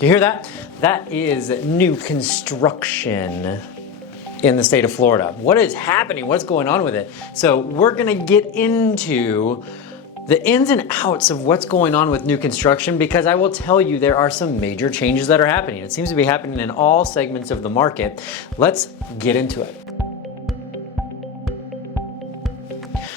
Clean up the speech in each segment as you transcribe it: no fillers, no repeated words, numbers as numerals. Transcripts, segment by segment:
You hear that? That is new construction in the state of Florida. What is happening? What's going on with it? So we're gonna get into the ins and outs of what's going on with new construction, because I will tell you there are some major changes that are happening. It seems to be happening in all segments of the market. Let's get into it.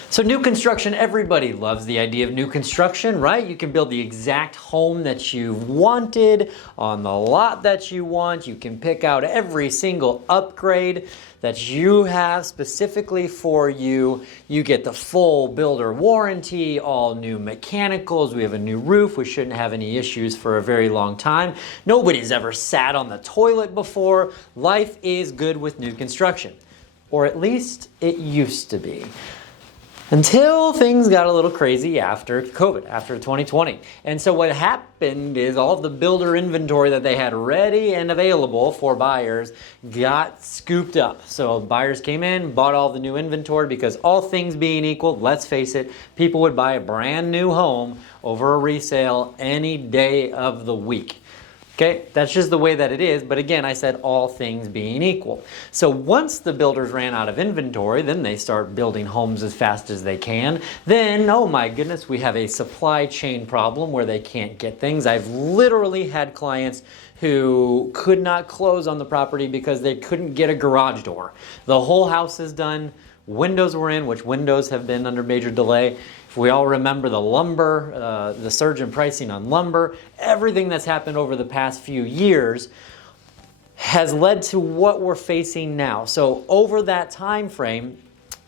So new construction, everybody loves the idea of new construction, right? You can build the exact home that you've wanted on the lot that you want. You can pick out every single upgrade that you have specifically for you. You get the full builder warranty, all new mechanicals. We have a new roof. We shouldn't have any issues for a very long time. Nobody's ever sat on the toilet before. Life is good with new construction, or at least it used to be. Until things got a little crazy after COVID, after 2020. And so what happened is all of the builder inventory that they had ready and available for buyers got scooped up. So buyers came in, bought all the new inventory, because all things being equal, let's face it, people would buy a brand new home over a resale any day of the week. Okay, that's just the way that it is. But again, I said all things being equal. So once the builders ran out of inventory, then they start building homes as fast as they can. Then, oh my goodness, we have a supply chain problem where they can't get things. I've literally had clients who could not close on the property because they couldn't get a garage door. The whole house is done. Windows were in, which windows have been under major delay. If we all remember the lumber, the surge in pricing on lumber, everything that's happened over the past few years has led to what we're facing now. So over that time frame,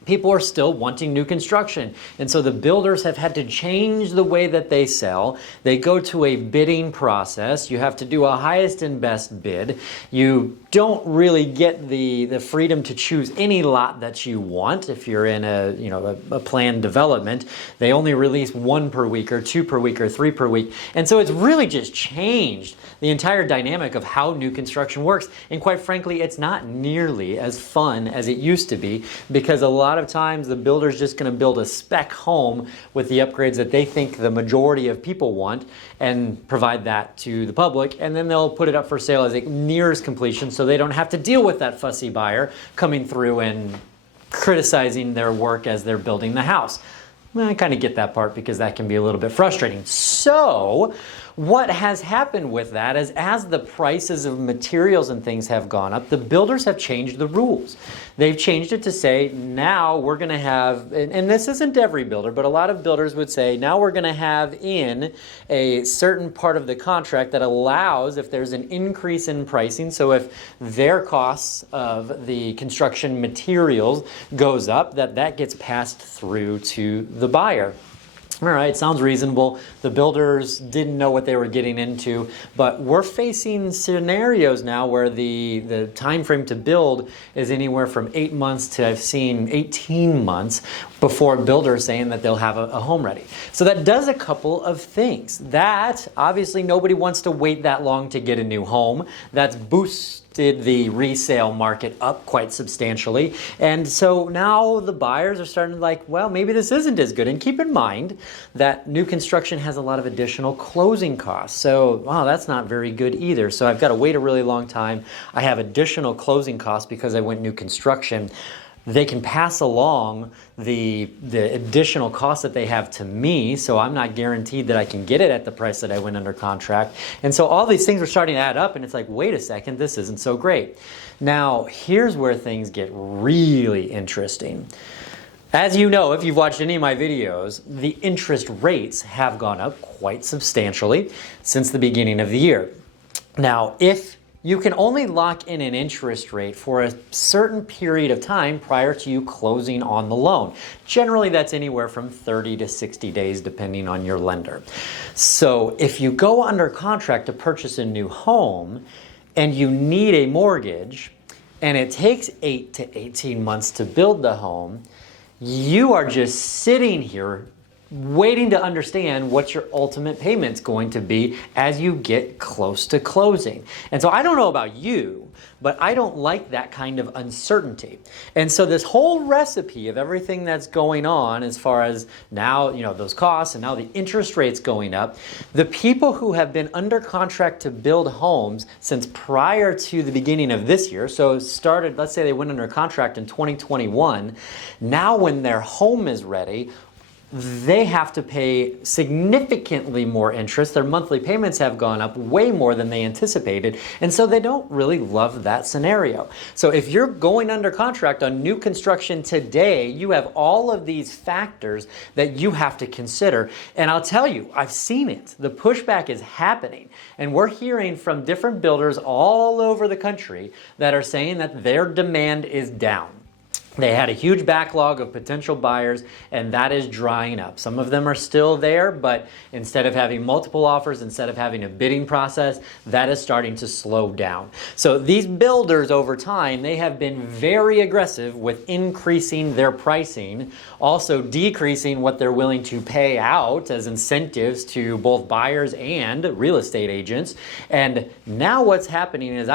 people are still wanting new construction. And so the builders have had to change the way that they sell. They go to a bidding process. You have to do a highest and best bid. You don't really get the freedom to choose any lot that you want. If you're in a planned development, they only release 1 per week or 2 per week or 3 per week. And so it's really just changed the entire dynamic of how new construction works. And quite frankly, it's not nearly as fun as it used to be, because a lot of times the builder's just going to build a spec home with the upgrades that they think the majority of people want and provide that to the public, and then they'll put it up for sale as it nears completion so they don't have to deal with that fussy buyer coming through and criticizing their work as they're building the house. Well, I kind of get that part, because that can be a little bit frustrating. So what has happened with that is, as the prices of materials and things have gone up, the builders have changed the rules. They've changed it to say, now we're going to have, and this isn't every builder, but a lot of builders would say, now we're going to have in a certain part of the contract that allows, if there's an increase in pricing, so if their costs of the construction materials goes up, that gets passed through to the buyer. All right, sounds reasonable. The builders didn't know what they were getting into, but we're facing scenarios now where the time frame to build is anywhere from 8 months to, I've seen, 18 months before builders saying that they'll have a home ready. So that does a couple of things. That, obviously, nobody wants to wait that long to get a new home. That's boosted the resale market up quite substantially. And so now the buyers are starting to like, well, maybe this isn't as good. And keep in mind that new construction has a lot of additional closing costs. So, wow, that's not very good either. So I've got to wait a really long time. I have additional closing costs because I went new construction. They can pass along the additional costs that they have to me, so I'm not guaranteed that I can get it at the price that I went under contract. And so all these things are starting to add up, and it's like, wait a second, this isn't so great. Now, here's where things get really interesting. As you know, if you've watched any of my videos, the interest rates have gone up quite substantially since the beginning of the year. Now, if you can only lock in an interest rate for a certain period of time prior to you closing on the loan. Generally, that's anywhere from 30 to 60 days, depending on your lender. So if you go under contract to purchase a new home and you need a mortgage, and it takes 8 to 18 months to build the home, you are just sitting here waiting to understand what your ultimate payment's going to be as you get close to closing. And so I don't know about you, but I don't like that kind of uncertainty. And so this whole recipe of everything that's going on as far as now, those costs and now the interest rates going up, the people who have been under contract to build homes since prior to the beginning of this year, so started, let's say they went under contract in 2021, now when their home is ready, they have to pay significantly more interest. Their monthly payments have gone up way more than they anticipated, and so they don't really love that scenario. So if you're going under contract on new construction today, you have all of these factors that you have to consider. And I'll tell you, I've seen it. The pushback is happening, and we're hearing from different builders all over the country that are saying that their demand is down. They had a huge backlog of potential buyers, and that is drying up. Some of them are still there, but instead of having multiple offers, instead of having a bidding process, that is starting to slow down. So these builders over time, they have been very aggressive with increasing their pricing, also decreasing what they're willing to pay out as incentives to both buyers and real estate agents. And now what's happening is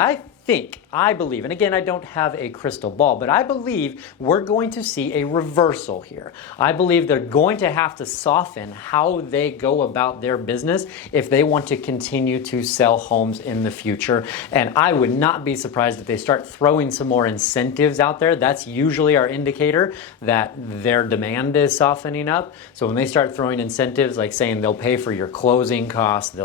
I believe, and again, I don't have a crystal ball, but I believe we're going to see a reversal here. I believe they're going to have to soften how they go about their business if they want to continue to sell homes in the future. And I would not be surprised if they start throwing some more incentives out there. That's usually our indicator that their demand is softening up. So when they start throwing incentives, like saying they'll pay for your closing costs,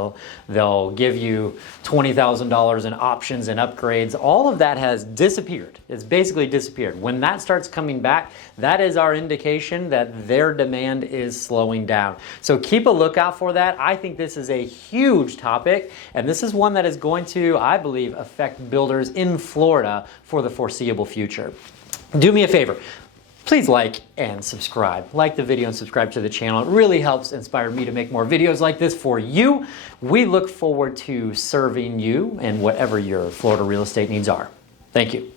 they'll give you $20,000 in options and upgrades, all of that has disappeared. It's basically disappeared. When that starts coming back, that is our indication that their demand is slowing down. So keep a lookout for that. I think this is a huge topic, and this is one that is going to, I believe, affect builders in Florida for the foreseeable future. Do me a favor. Please like and subscribe. Like the video and subscribe to the channel. It really helps inspire me to make more videos like this for you. We look forward to serving you and whatever your Florida real estate needs are. Thank you.